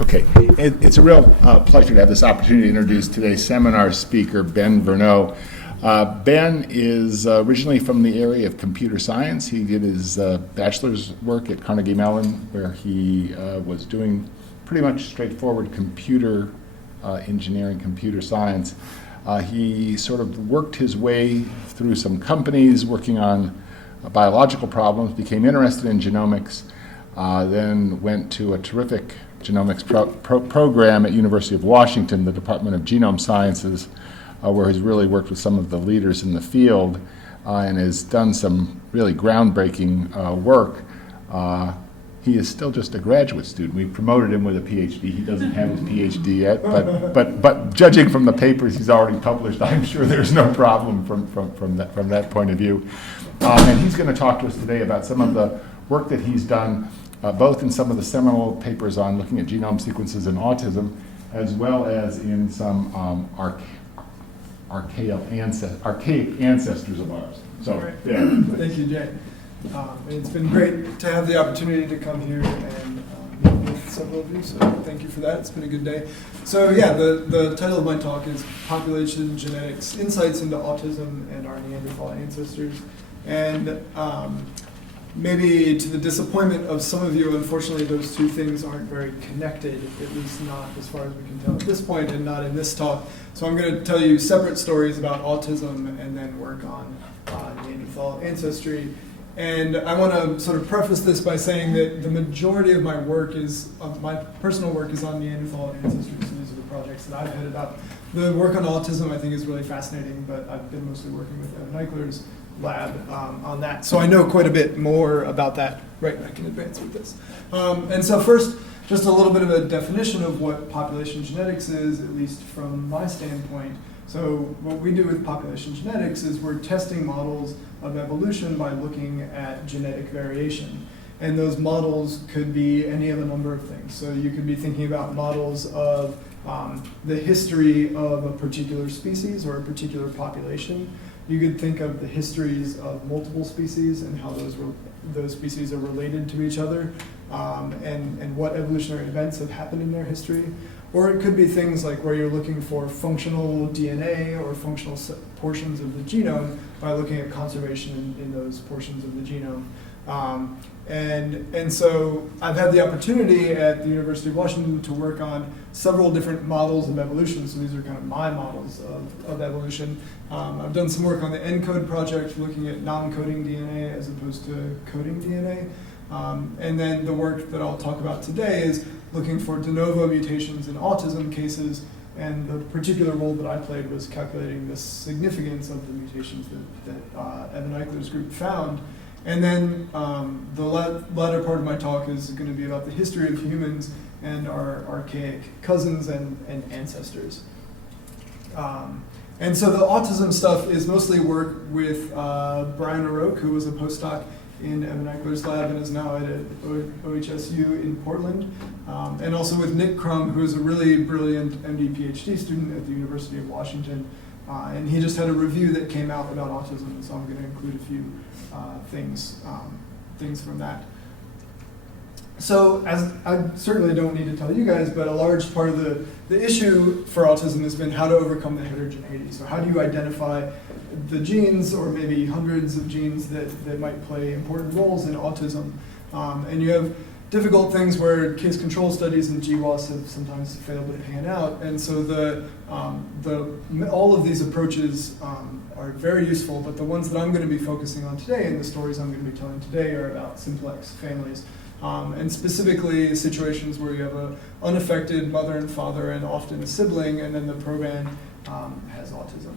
Okay, it's a real pleasure to have this opportunity to introduce today's seminar speaker, Ben Vernot. Ben is originally from the area of computer science. He did his bachelor's work at Carnegie Mellon, where he was doing pretty much straightforward computer engineering, computer science. He sort of worked his way through some companies working on biological problems, became interested in genomics, then went to a terrific genomics program at University of Washington, the Department of Genome Sciences, where he's really worked with some of the leaders in the field and has done some really groundbreaking work. He is still just a graduate student. We promoted him with a PhD. He doesn't have his PhD yet, but judging from the papers he's already published, I'm sure there's no problem from that point of view. And he's going to talk to us today about some of the work that he's done, both in some of the seminal papers on looking at genome sequences in autism, as well as in some archaic ancestors of ours. So, yeah. Thank you, Jay. It's been great to have the opportunity to come here and meet with several of you, so thank you for that. It's been a good day. So yeah, the title of my talk is Population Genetics, Insights into Autism and Our Neanderthal Ancestors. And maybe to the disappointment of some of you, unfortunately those two things aren't very connected, at least not as far as we can tell at this point and not in this talk. So I'm going to tell you separate stories about autism and then work on Neanderthal ancestry. And I want to sort of preface this by saying that the majority of my work my personal work is on Neanderthal ancestry, so these are the projects that I've headed up. The work on autism I think is really fascinating, but I've been mostly working with Evan Eichler's lab on that. So I know quite a bit more about that. Right, I can advance with this. And so first, just a little bit of a definition of what population genetics is, at least from my standpoint. So what we do with population genetics is we're testing models of evolution by looking at genetic variation. And those models could be any of a number of things. So you could be thinking about models of the history of a particular species or a particular population. You could think of the histories of multiple species and how those species are related to each other and what evolutionary events have happened in their history. Or it could be things like where you're looking for functional DNA or functional portions of the genome by looking at conservation in those portions of the genome. And so I've had the opportunity at the University of Washington to work on several different models of evolution. So these are kind of my models of evolution. I've done some work on the ENCODE project looking at non-coding DNA as opposed to coding DNA. And then the work that I'll talk about today is looking for de novo mutations in autism cases, and the particular role that I played was calculating the significance of the mutations that Evan Eichler's group found. And then the latter part of my talk is going to be about the history of humans and our archaic cousins and ancestors. And so the autism stuff is mostly work with Brian O'Rourke, who was a postdoc in Evan Eichler's lab and is now at OHSU in Portland, and also with Nick Crum, who is a really brilliant MD PhD student at the University of Washington. And he just had a review that came out about autism, and so I'm going to include a few things from that. So as I certainly don't need to tell you guys, but a large part of the issue for autism has been how to overcome the heterogeneity. So how do you identify the genes, or maybe hundreds of genes that might play important roles in autism? And you have difficult things where case control studies and GWAS have sometimes failed to pan out. And so all of these approaches are very useful, but the ones that I'm going to be focusing on today and the stories I'm going to be telling today are about simplex families. And specifically situations where you have an unaffected mother and father and often a sibling, and then the proband has autism.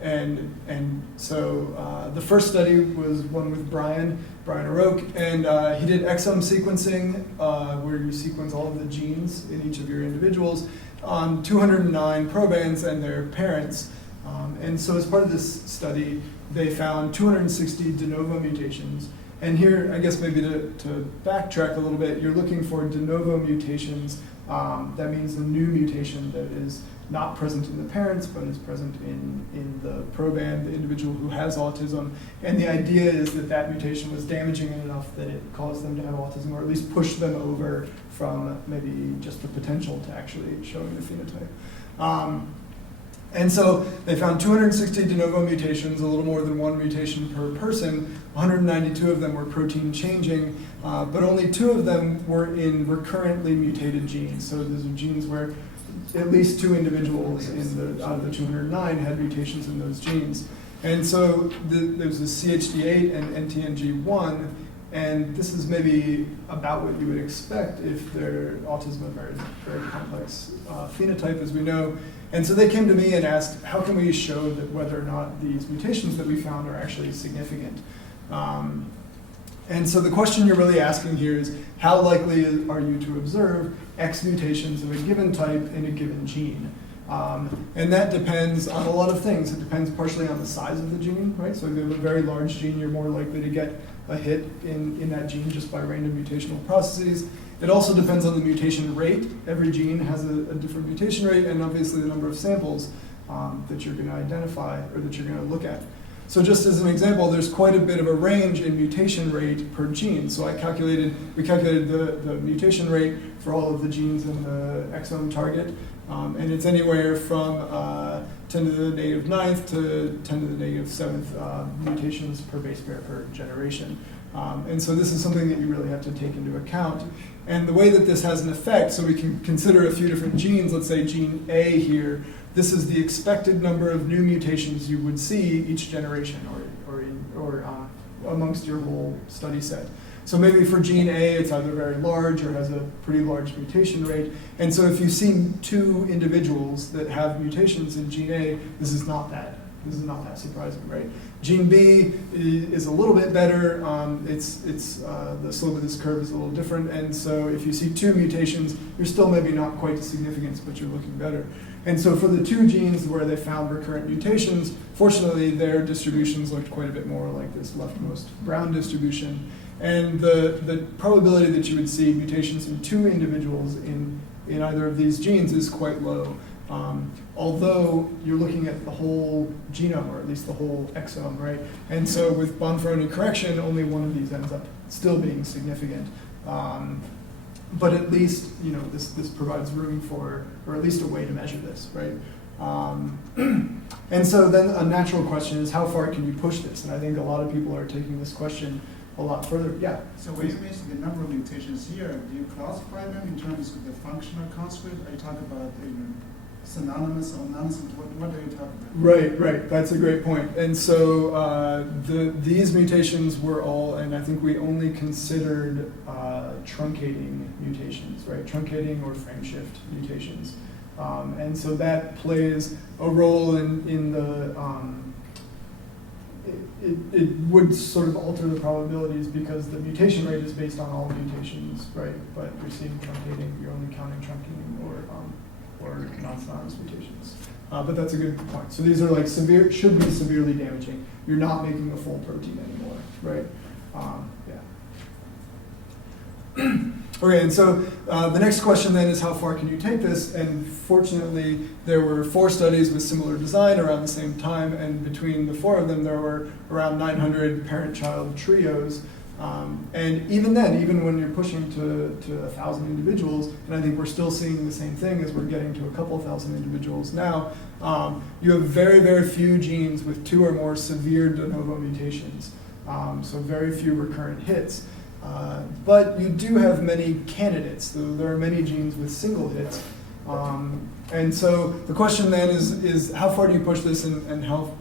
And so the first study was one with Brian O'Rourke, and he did exome sequencing, where you sequence all of the genes in each of your individuals on 209 probands and their parents. And so as part of this study, they found 260 de novo mutations. And here, I guess maybe to backtrack a little bit, you're looking for de novo mutations. That means a new mutation that is not present in the parents, but is present in the proband, the individual who has autism. And the idea is that that mutation was damaging enough that it caused them to have autism, or at least pushed them over from maybe just the potential to actually showing the phenotype. And so they found 260 de novo mutations, a little more than one mutation per person. 192 of them were protein changing, but only 2 of them were in recurrently mutated genes. So those are genes where at least 2 individuals out of the 209 had mutations in those genes. And so there was a CHD8 and NTNG1, and this is maybe about what you would expect if their autism a very, very complex phenotype, as we know. And so they came to me and asked, how can we show that whether or not these mutations that we found are actually significant? And so the question you're really asking here is, how likely are you to observe X mutations of a given type in a given gene? And that depends on a lot of things. It depends partially on the size of the gene, right? So if you have a very large gene, you're more likely to get a hit in that gene just by random mutational processes. It also depends on the mutation rate. Every gene has a different mutation rate, and obviously the number of samples that you're going to identify or that you're going to look at. So just as an example, there's quite a bit of a range in mutation rate per gene. So we calculated the mutation rate for all of the genes in the exome target, and it's anywhere from 10 to the negative 9th to 10 to the negative 7th mutations per base pair per generation. And so this is something that you really have to take into account. And the way that this has an effect, so we can consider a few different genes, let's say gene A here, this is the expected number of new mutations you would see each generation or amongst your whole study set. So maybe for gene A, it's either very large or has a pretty large mutation rate. And so if you see 2 individuals that have mutations in gene A, this is not that surprising, right? Gene B is a little bit better. The slope of this curve is a little different. And so if you see 2 mutations, you're still maybe not quite significant, but you're looking better. And so for the 2 genes where they found recurrent mutations, fortunately their distributions looked quite a bit more like this leftmost brown distribution. And the probability that you would see mutations in 2 individuals in either of these genes is quite low. Although you're looking at the whole genome, or at least the whole exome, right? And so with Bonferroni correction, only one of these ends up still being significant. But at least, this provides room for, or at least a way to measure this, right? And so then a natural question is, how far can you push this? And I think a lot of people are taking this question a lot further. Yeah? So when you mention the number of mutations here, do you classify them in terms of the functional construct? Are you talking about synonymous or non-synonymous? What are you talking about? Right. That's a great point. And so these mutations were all, and I think we only considered truncating mutations, right? Truncating or frame shift mutations. And so that plays a role in the, it would sort of alter the probabilities because the mutation rate is based on all mutations, right? But you're seeing truncating, you're only counting truncating or non-synonymous mutations. But that's a good point. So these are should be severely damaging. You're not making a full protein anymore, right? Okay, and so the next question then is how far can you take this? And fortunately, there were 4 studies with similar design around the same time, and between the 4 of them, there were around 900 parent-child trios. And even then, even when you're pushing to 1,000 individuals, and I think we're still seeing the same thing as we're getting to a couple thousand individuals now, you have very, very few genes with 2 or more severe de novo mutations. So very few recurrent hits. But you do have many candidates. There are many genes with single hits. And so the question then is how far do you push this, and how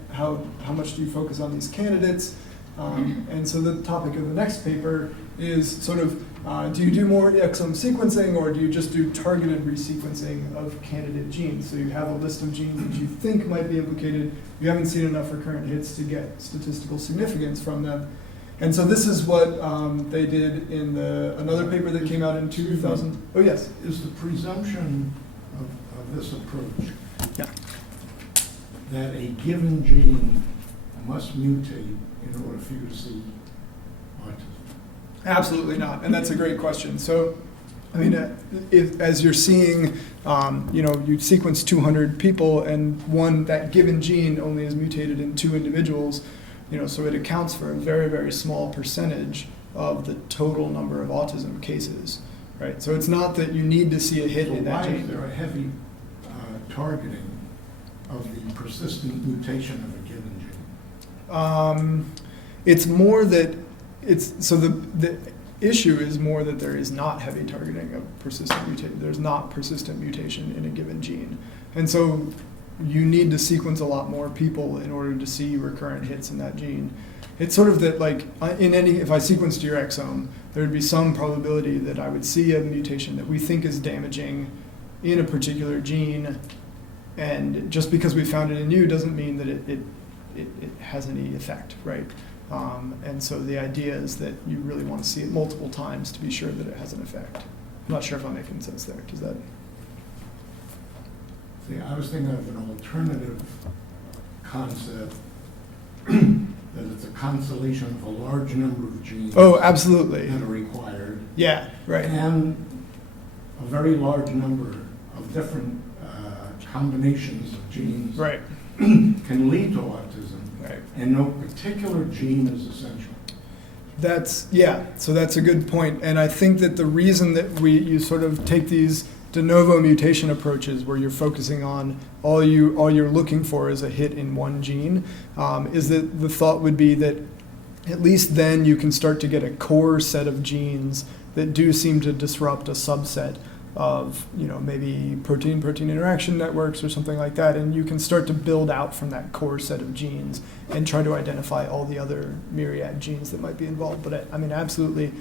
much do you focus on these candidates? And so the topic of the next paper is sort of, do you do more exome sequencing, or do you just do targeted resequencing of candidate genes? So you have a list of genes that you think might be implicated. You haven't seen enough recurrent hits to get statistical significance from them. And so this is what they did in another paper that came out in 2000. Oh, yes. Is the presumption of this approach that a given gene must mutate in order for you to see autism? Absolutely not, and that's a great question. So I mean, as you're seeing, you sequence 200 people and that given gene only is mutated in 2 individuals, so it accounts for a very, very small percentage of the total number of autism cases, right? So it's not that you need to see a hit in that why gene. is there a heavy targeting of the persistent mutation of a given gene? It's more that the issue is more that there is not heavy targeting of persistent mutation. There's not persistent mutation in a given gene. And so you need to sequence a lot more people in order to see recurrent hits in that gene. It's sort of that, like, if I sequenced your exome, there would be some probability that I would see a mutation that we think is damaging in a particular gene. And just because we found it in you doesn't mean that it has any effect, right? And so the idea is that you really want to see it multiple times to be sure that it has an effect. I'm not sure if I'm making sense there. Does that? See, I was thinking of an alternative concept that it's a constellation of a large number of genes. Oh, absolutely. That are required. Yeah, right. And a very large number of different combinations of genes Right. can lead to autism. Right. And no particular gene is essential. So that's a good point. And I think that the reason that you sort of take these de novo mutation approaches where you're focusing on all you're looking for is a hit in one gene, is that the thought would be that at least then you can start to get a core set of genes that do seem to disrupt a subset of maybe protein-protein interaction networks or something like that, and you can start to build out from that core set of genes and try to identify all the other myriad genes that might be involved. But I mean, absolutely,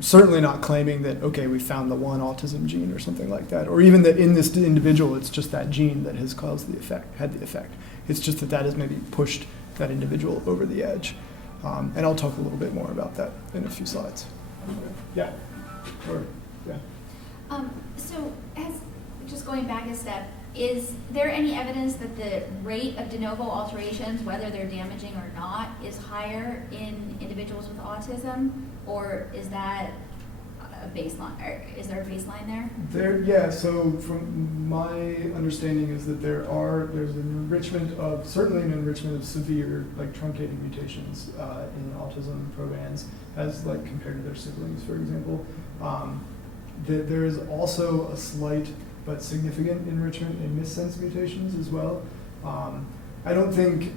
certainly not claiming that, okay, we found the one autism gene or something like that, or even that in this individual it's just that gene that has caused the effect, had the effect. It's just that has maybe pushed that individual over the edge. And I'll talk a little bit more about that in a few slides. Yeah. Yeah. So, just going back a step, is there any evidence that the rate of de novo alterations, whether they're damaging or not, is higher in individuals with autism, or is that a baseline? Or is there a baseline there? So from my understanding is that there's certainly an enrichment of severe, like, truncating mutations in autism programs as, like, compared to their siblings, for example. There is also a slight but significant enrichment in missense mutations as well. I don't think,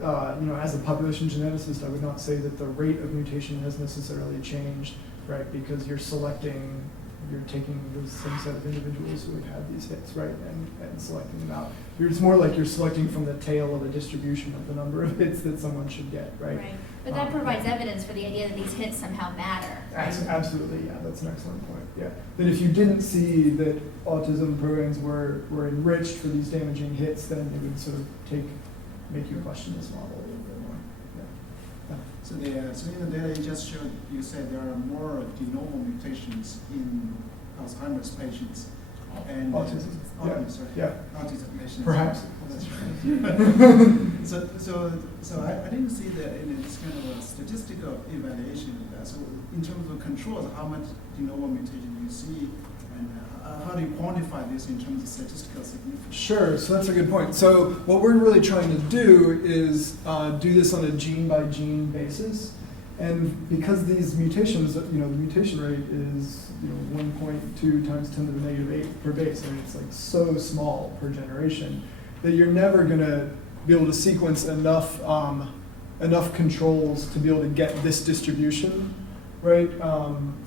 as a population geneticist, I would not say that the rate of mutation has necessarily changed, right? Because you're taking the same set of individuals who have had these hits, right, and selecting them out. It's more like you're selecting from the tail of a distribution of the number of hits that someone should get, right? Right. But that provides evidence for the idea that these hits somehow matter. Absolutely, yeah, that's an excellent point. Yeah, that if you didn't see that autism programs were enriched for these damaging hits, then it would sort of make you question this model a little bit more. Yeah. So in the data you just showed, you said there are more de novo mutations in Alzheimer's patients. And autism. Yeah. Autism patients. Perhaps. That's right. So I didn't see that in this kind of a statistical evaluation of that. So in terms of controls, how much de novo mutation you see, and how do you quantify this in terms of statistical significance? Sure, so that's a good point. So what we're really trying to do is do this on a gene-by-gene basis. And because these mutations, the mutation rate is 1.2 times 10 to the negative 8 per base. I mean, it's like so small per generation that you're never going to be able to sequence enough controls to be able to get this distribution, right,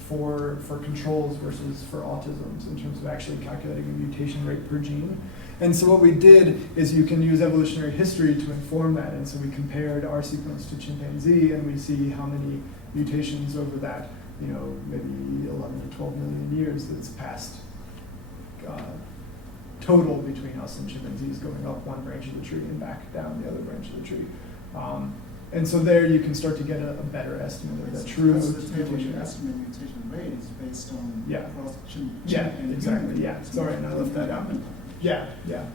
for controls versus for autisms in terms of actually calculating a mutation rate per gene. And so what we did is you can use evolutionary history to inform that. And so we compared our sequence to chimpanzee, and we see how many mutations over that, maybe 11 to 12 million years that's passed total between us and chimpanzees, going up one branch of the tree and back down the other branch of the tree. And so there you can start to get a better estimate of the true mutation rate is based on cross-gene. Exactly. Yeah, sorry, and I left that out. Yeah,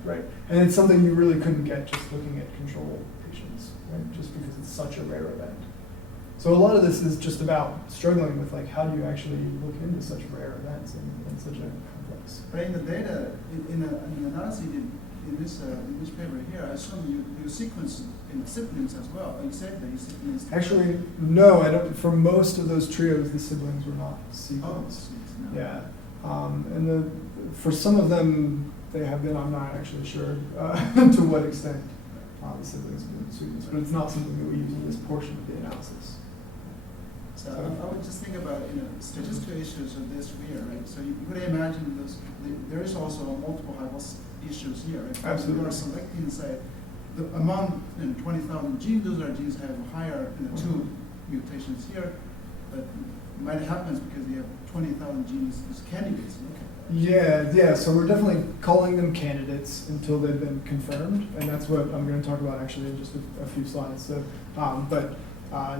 right. And it's something you really couldn't get just looking at control patients, right? Just because it's such a rare event. So a lot of this is just about struggling with like how do you actually look into such rare events and such a complex. But in the data, in the analysis you did in this paper here, I assume you sequence in the siblings as well. You said that you sequence. Actually, no, I don't. For most of those trios, the siblings were not sequenced. Oh, no. Yeah, and for some of them, they have been. I'm not actually sure to what extent the siblings have been sequenced, but it's not something that we use in this portion of the analysis. So I would just think about statistical issues of this here, right? So you could imagine there is also multiple hypothesis issues here, right? Absolutely. You are selecting, say, among 20,000 genes, those are genes have higher two mutations here, but it might happen because you have 20,000 genes as candidates. Yeah. So we're definitely calling them candidates until they've been confirmed, and that's what I'm going to talk about actually in just a few slides. So,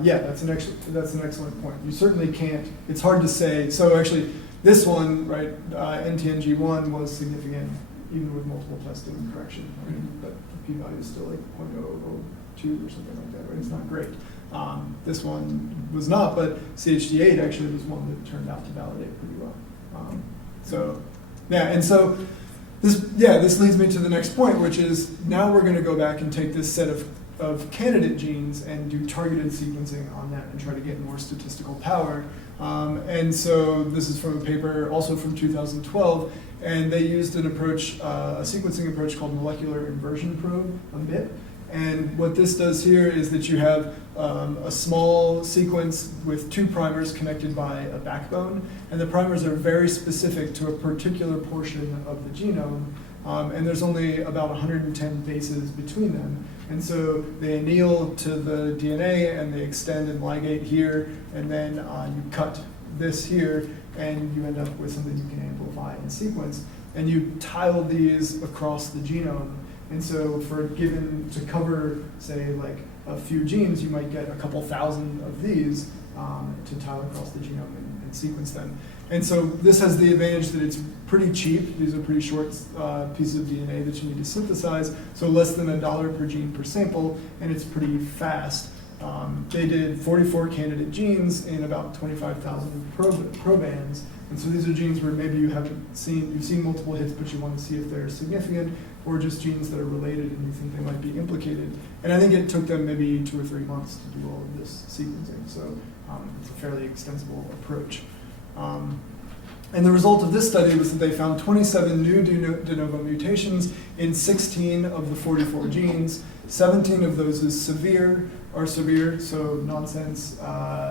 yeah, that's an excellent point. You certainly can't. It's hard to say. So actually, this one, right, NTNG1 was significant even with multiple testing and correction. Right? But the p-value is still like 0.002 or something like that. Right? It's not great. This one was not, but CHD8 actually was one that turned out to validate pretty well. So, yeah, and so this leads me to the next point, which is now we're going to go back and take this set of candidate genes and do targeted sequencing on that and try to get more statistical power. And so this is from a paper also from 2012, and they used an approach, a sequencing approach called molecular inversion probe, MIP. And what this does here is that you have a small sequence with two primers connected by a backbone, and the primers are very specific to a particular portion of the genome, and there's only about 110 bases between them. And so they anneal to the DNA, and they extend and ligate here, and then you cut this here, and you end up with something you can amplify and sequence. And you tile these across the genome. And so to cover, say, like a few genes, you might get a couple thousand of these to tile across the genome and sequence them. And so this has the advantage that it's pretty cheap. These are pretty short pieces of DNA that you need to synthesize, so less than $1 per gene per sample, and it's pretty fast. They did 44 candidate genes in about 25,000 probands. And so these are genes where maybe you've seen multiple hits, but you want to see if they're significant, or just genes that are related and you think they might be implicated. And I think it took them maybe 2 or 3 months to do all of this sequencing. So it's a fairly extensible approach. And the result of this study was that they found 27 new de novo mutations in 16 of the 44 genes. 17 of those are severe, so nonsense,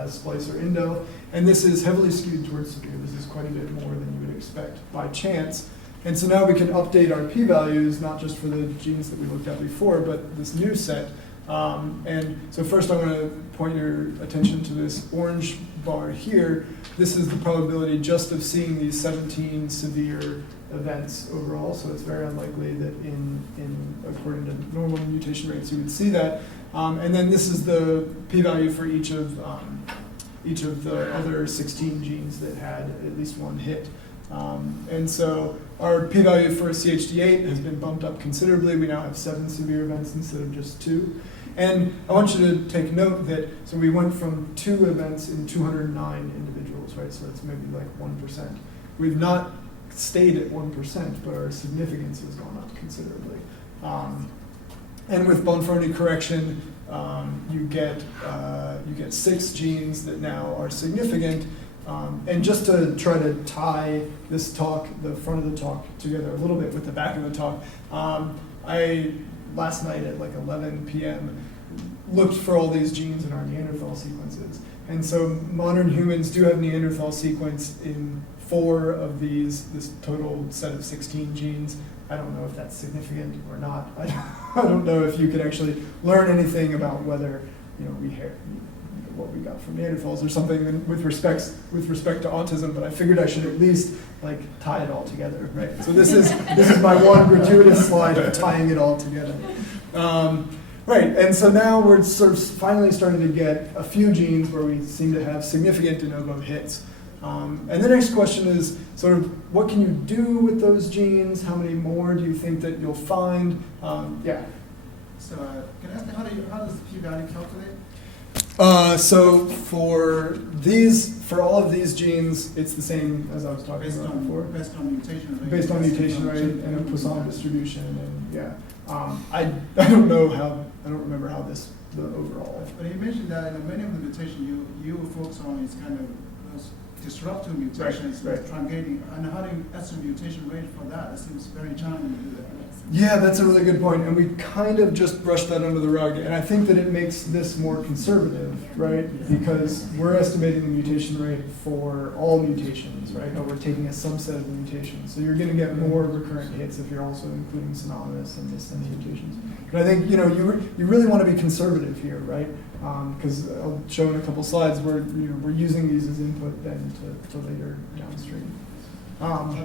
splice, or indel. And this is heavily skewed towards severe. This is quite a bit more than you would expect by chance. And so now we can update our p-values, not just for the genes that we looked at before, but this new set. And so first I want to point your attention to this orange bar here. This is the probability just of seeing these 17 severe events overall. So it's very unlikely that according to normal mutation rates, you would see that. And then this is the p-value for each of the other 16 genes that had at least one hit. And so our p-value for CHD8 has been bumped up considerably. We now have 7 severe events instead of just 2. And I want you to take note that, so we went from 2 events in 209 individuals, right? So that's maybe like 1%. We've not stayed at 1%, but our significance has gone up considerably. And with Bonferroni correction, you get 6 genes that now are significant. And just to try to tie this talk, the front of the talk, together a little bit with the back of the talk, I, last night at like 11 p.m., looked for all these genes in our Neanderthal sequences. And so modern humans do have Neanderthal sequenced in 4 of this total set of 16 genes. I don't know if that's significant or not. I don't know if you could actually learn anything about whether what we got from Neanderthals or something with respect to autism, but I figured I should at least like tie it all together, right? So this is my one gratuitous slide of tying it all together. Right, and so now we're sort of finally starting to get a few genes where we seem to have significant de novo hits. And the next question is sort of what can you do with those genes? How many more do you think that you'll find? Yeah. So can I ask how does the p-value calculate? So for all of these genes, it's the same as I was talking about before. Based on mutation rate. Based on mutation rate and a Poisson distribution, and yeah. I don't remember how the overall. But you mentioned that in many of the mutations you focus on is kind of those disruptive mutations, Right. truncating, and how do you estimate mutation rate for that? It seems very challenging to do that. Yeah, that's a really good point, and we kind of just brushed that under the rug, and I think that it makes this more conservative, right? Because we're estimating the mutation rate for all mutations, right? Or we're taking a subset of the mutations, so you're going to get more recurrent hits if you're also including synonymous and missense mutations. But I think you really want to be conservative here, right? Because I'll show in a couple slides where we're using these as input then to later downstream.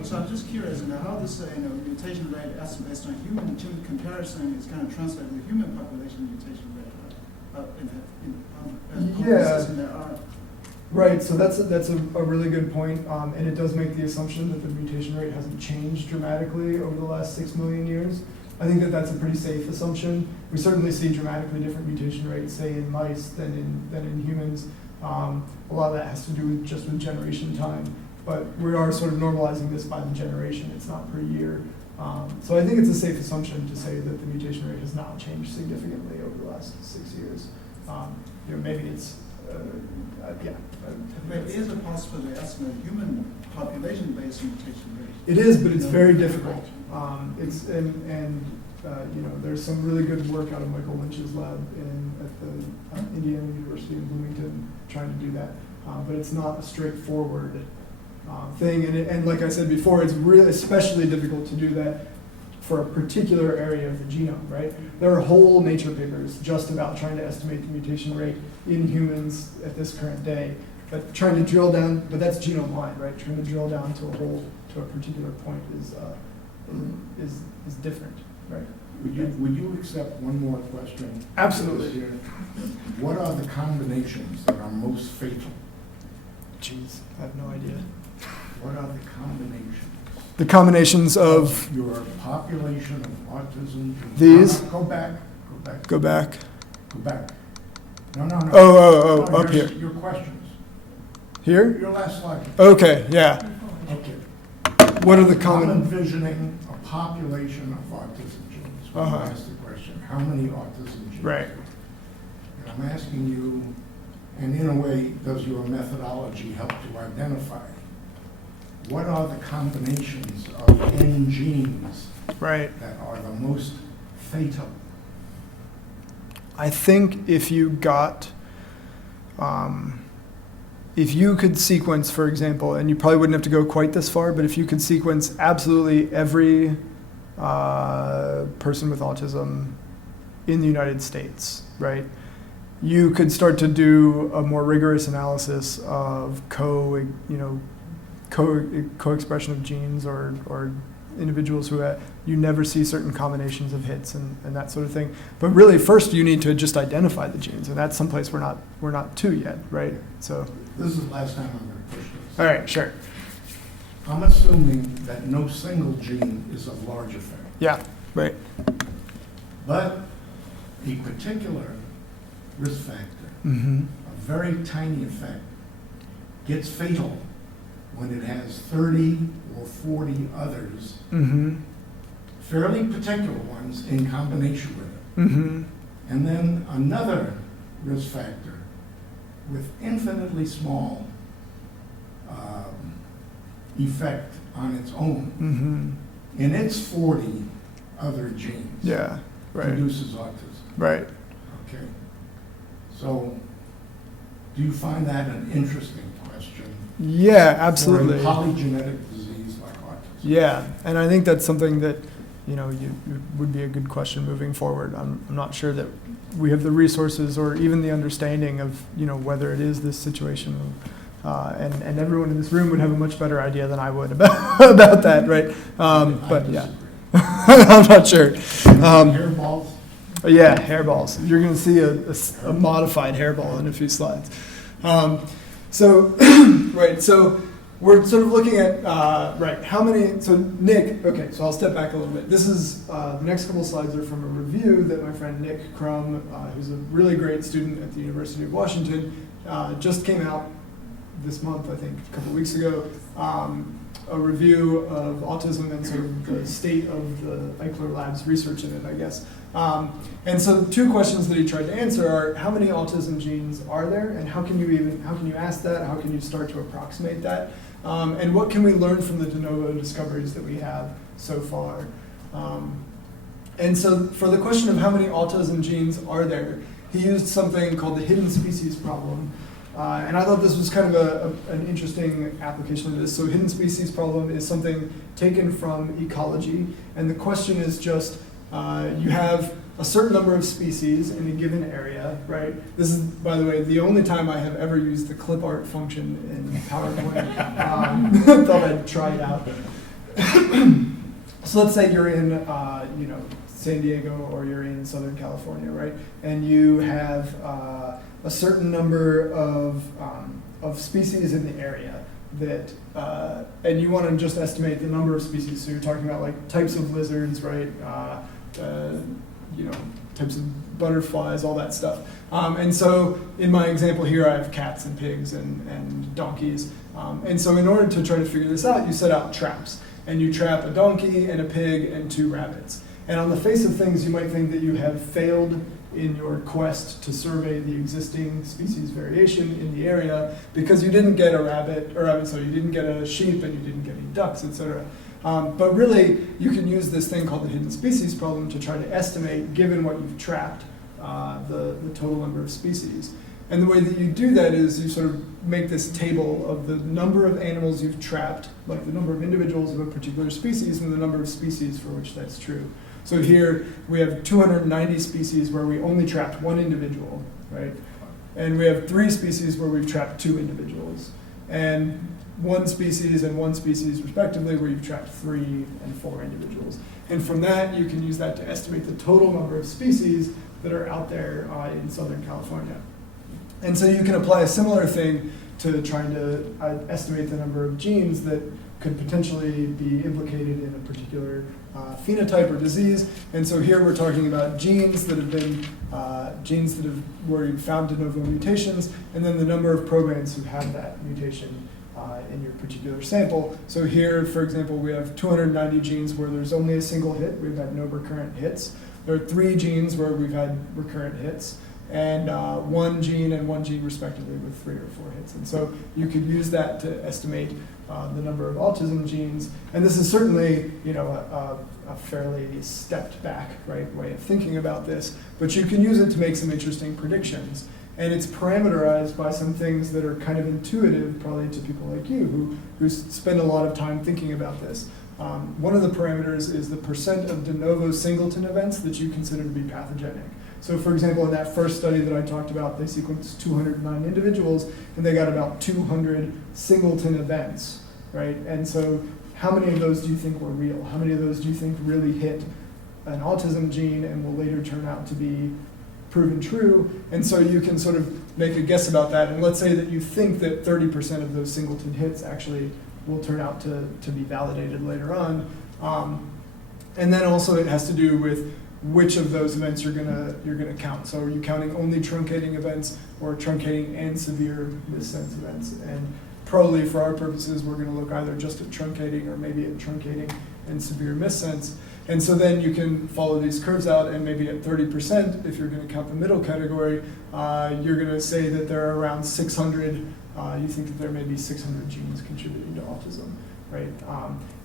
So I'm just curious, how this mutation rate estimate based on human comparison is kind of translated to human population mutation rate. Yeah. Right. So that's a really good point, and it does make the assumption that the mutation rate hasn't changed dramatically over the last 6 million years. I think that that's a pretty safe assumption. We certainly see dramatically different mutation rates, say in mice than in humans. A lot of that has to do with generation time. But we are sort of normalizing this by the generation. It's not per year. So I think it's a safe assumption to say that the mutation rate has not changed significantly over the last 6 years. Maybe it's, yeah. But is it possible to estimate human population-based mutation rate? It is, but it's very difficult. There's some really good work out of Michael Lynch's lab at the Indiana University in Bloomington trying to do that. But it's not a straightforward thing, and like I said before, it's really especially difficult to do that for a particular area of the genome, right? There are whole Nature papers just about trying to estimate the mutation rate in humans at this current day, but trying to drill down, but that's genome-wide, right? Trying to drill down to a particular point is different, right? Would you accept one more question? Absolutely. Here? What are the combinations that are most fatal? Jeez, I have no idea. What are the combinations? The combinations of Your population of autism. These? Go back. go back. Go back. No. Oh, No, up here. Your questions. Here? Your last slide. Okay, yeah. Okay. What are the I'm common? envisioning a population of autism genes. When Uh-huh. I ask the question, how many autism genes? Right. And I'm asking you, and in a way, does your methodology help to identify what are the combinations of N genes Right. that are the most fatal? I think if you got, if you could sequence, for example, and you probably wouldn't have to go quite this far, but if you could sequence absolutely every person with autism in the United States, right? You could start to do a more rigorous analysis of co-expression of genes or individuals who you never see certain combinations of hits and that sort of thing. But really, first you need to just identify the genes, and that's someplace we're not to yet, right? So. This is the last time I'm going to push this. All right, sure. I'm assuming that no single gene is of large effect, Yeah, right. but a particular risk factor, Mm-hmm. a very tiny effect, gets fatal when it has 30 or 40 others, Mm-hmm. fairly particular ones, in combination with it. Mm-hmm. And then another risk factor with infinitely small effect on its own, Mm-hmm. in its 40 other genes, Yeah, right. produces autism. Right. Okay. So, do you find that an interesting question? Yeah, absolutely. For a polygenetic disease like autism? Yeah, and I think that's something that you would be a good question moving forward. I'm not sure that we have the resources or even the understanding of whether it is this situation, and everyone in this room would have a much better idea than I would about that, right? But yeah, I'm not sure. Hairballs? Yeah, hairballs. You're going to see a modified hairball in a few slides. So, right. So, we're sort of looking at, right, how many, so Nick, okay, so I'll step back a little bit. This is, the next couple slides are from a review that my friend Nick Crum, who's a really great student at the University of Washington, just came out this month, I think, a couple weeks ago, a review of autism and sort of the state of the Eichler Lab's research in it, I guess. And so 2 questions that he tried to answer are, how many autism genes are there, and how can you ask that, how can you start to approximate that, and what can we learn from the de novo discoveries that we have so far. And so for the question of how many autism genes are there, he used something called the hidden species problem. And I thought this was kind of an interesting application of this. So hidden species problem is something taken from ecology, and the question is just, you have a certain number of species in a given area, right? This is, by the way, the only time I have ever used the clip art function in PowerPoint. Thought I'd try it out. So let's say you're in, San Diego, or you're in Southern California, right? And you have a certain number of species in the area that, and you want to just estimate the number of species. So you're talking about like types of lizards, right? Types of butterflies, all that stuff. And so in my example here, I have cats and pigs and donkeys. And so in order to try to figure this out, you set out traps. And you trap a donkey and a pig and 2 rabbits. And on the face of things, you might think that you have failed in your quest to survey the existing species variation in the area because you didn't get a rabbit, you didn't get a sheep and you didn't get any ducks, etc. But really, you can use this thing called the hidden species problem to try to estimate, given what you've trapped, the total number of species. And the way that you do that is you sort of make this table of the number of animals you've trapped, like the number of individuals of a particular species and the number of species for which that's true. So here we have 290 species where we only trapped 1 individual, right? And we have 3 species where we've trapped 2 individuals. And 1 species and 1 species respectively where you've trapped 3 and 4 individuals. And from that, you can use that to estimate the total number of species that are out there in Southern California. And so you can apply a similar thing to trying to estimate the number of genes that could potentially be implicated in a particular phenotype or disease. And so here we're talking about genes that have been, where you found de novo mutations, and then the number of programs who have that mutation in your particular sample. So here, for example, we have 290 genes where there's only a single hit. We've had no recurrent hits. There are 3 genes where we've had recurrent hits, and 1 gene and 1 gene respectively with 3 or 4 hits. And so you could use that to estimate the number of autism genes. And this is certainly, a fairly stepped back, right, way of thinking about this. But you can use it to make some interesting predictions. And it's parameterized by some things that are kind of intuitive, probably to people like you who spend a lot of time thinking about this. One of the parameters is the percent of de novo singleton events that you consider to be pathogenic. So for example, in that first study that I talked about, they sequenced 209 individuals, and they got about 200 singleton events, right? And so how many of those do you think were real? How many of those do you think really hit an autism gene and will later turn out to be proven true? And so you can sort of make a guess about that. And let's say that you think that 30% of those singleton hits actually will turn out to be validated later on. And then also it has to do with which of those events you're gonna count. So are you counting only truncating events or truncating and severe missense events? And probably for our purposes, we're gonna look either just at truncating or maybe at truncating and severe missense. And so then you can follow these curves out, and maybe at 30%, if you're gonna count the middle category, you're gonna say that there are around 600, you think that there may be 600 genes contributing to autism, right?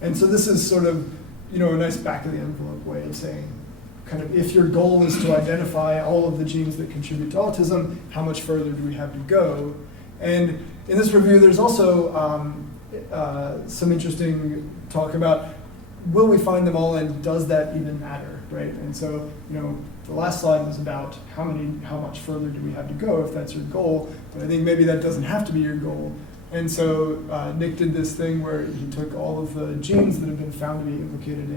And so this is sort of, a nice back of the envelope way of saying, kind of, if your goal is to identify all of the genes that contribute to autism, how much further do we have to go? And in this review, there's also some interesting talk about, will we find them all, and does that even matter, right? And so, the last slide was about how much further do we have to go if that's your goal, but I think maybe that doesn't have to be your goal. And so Nick did this thing where he took all of the genes that have been found to be implicated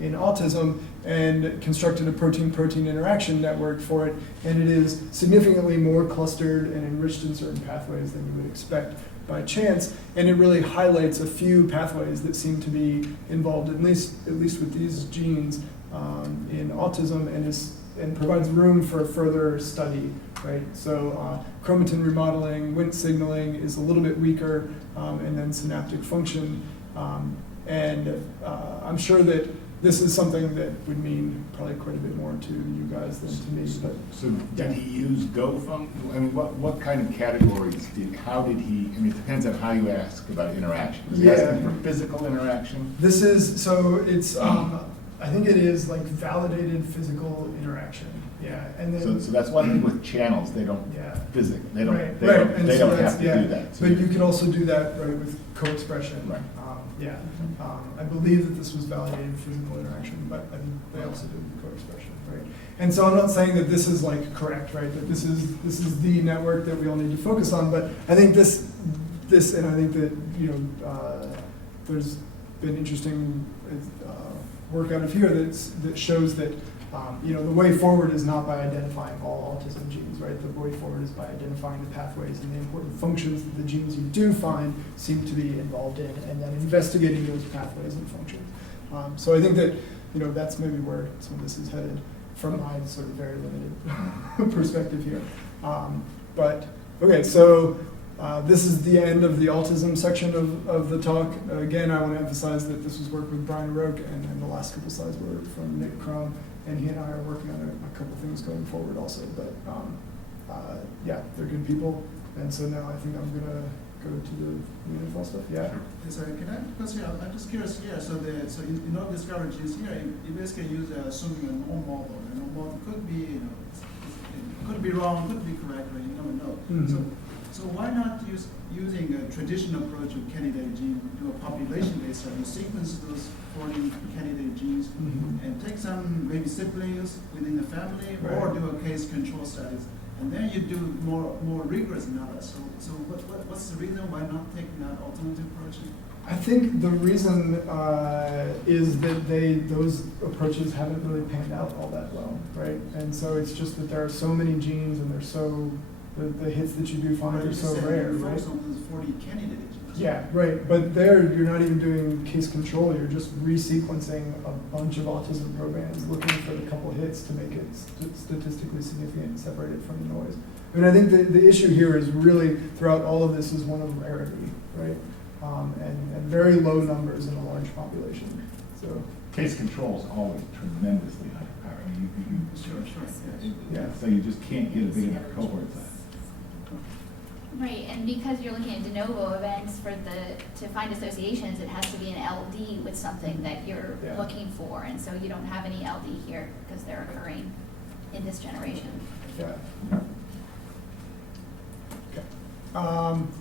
in autism and constructed a protein-protein interaction network for it, and it is significantly more clustered and enriched in certain pathways than you would expect by chance, and it really highlights a few pathways that seem to be involved, at least with these genes, in autism, and provides room for further study, right? So chromatin remodeling, Wnt signaling is a little bit weaker, and then synaptic function. I'm sure that this is something that would mean probably quite a bit more to you guys than to me. But So did he use Go function? I mean, what kind of categories how did he, I mean, it depends on how you ask about interaction. Is he asking for physical interaction? this is, so it's, I think it is like validated physical interaction. Yeah, and then. So that's one thing with channels, they don't Yeah. they don't, Right, they right. don't, And they so don't that's- have to yeah. do that. So But you can also do that, right, with co-expression. Right. Yeah. I believe that this was validated physical interaction, but I think they also did co-expression, right? And so I'm not saying that this is like correct, right? That this is the network that we all need to focus on, but I think this, and I think that, there's been interesting work out of here that shows that the way forward is not by identifying all autism genes, right? The way forward is by identifying the pathways and the important functions that the genes you do find seem to be involved in, and then investigating those pathways and functions. So I think that, that's maybe where some of this is headed from my sort of very limited perspective here. But, okay, so this is the end of the autism section of the talk. Again, I want to emphasize that this was work with Brian O'Rourke, and then the last couple slides were from Nick Crum. And he and I are working on a couple things going forward also. But yeah, they're good people. And so now I think I'm going to go to the Neanderthal stuff. Yeah. Sorry, can I, because I'm just curious here, so in all discovery genes here, you basically use assuming a normal model. A normal model could be, could be wrong, could be correct, right? You never know. Mhm. So why not using a traditional approach of candidate gene, do a population-based study, sequence those 40 candidate genes, Mhm. and take some maybe siblings within the family, or Right. do a case control studies, and then you do more rigorous analysis. So what's the reason why not take that alternative approach? I think the reason is that those approaches haven't really panned out all that well, right? And so it's just that there are so many genes, and the hits that you do find are so rare, right? Focus on those 40 candidate genes. Yeah, right. But there, you're not even doing case control. You're just resequencing a bunch of autism programs, looking for the couple hits to make it statistically significant and separate it from the noise. I mean, I think the issue here is really, throughout all of this, is one of rarity, right? And very low numbers in a large population. So, case control is always tremendously high power. I mean, Sure. yeah. so you just can't get a big enough cohort size. Right, and because you're looking at de novo events to find associations, it has to be an LD with something that you're Yeah. looking for, and so you don't have any LD here because they're occurring in this generation. Yeah.